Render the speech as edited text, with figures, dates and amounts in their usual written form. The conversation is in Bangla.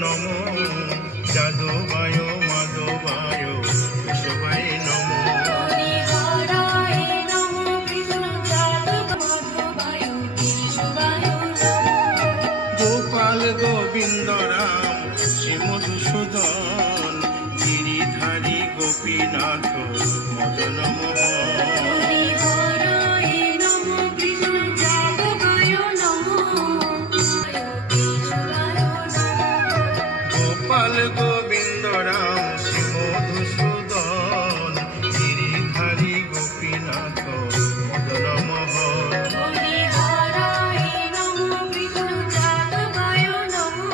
নম যাদবায় মাধবায় কেশবায় নম গোপাল গোবিন্দ রাম শ্রী মধুসূদন গিরিধারী গোপীনাথ মদন মোহন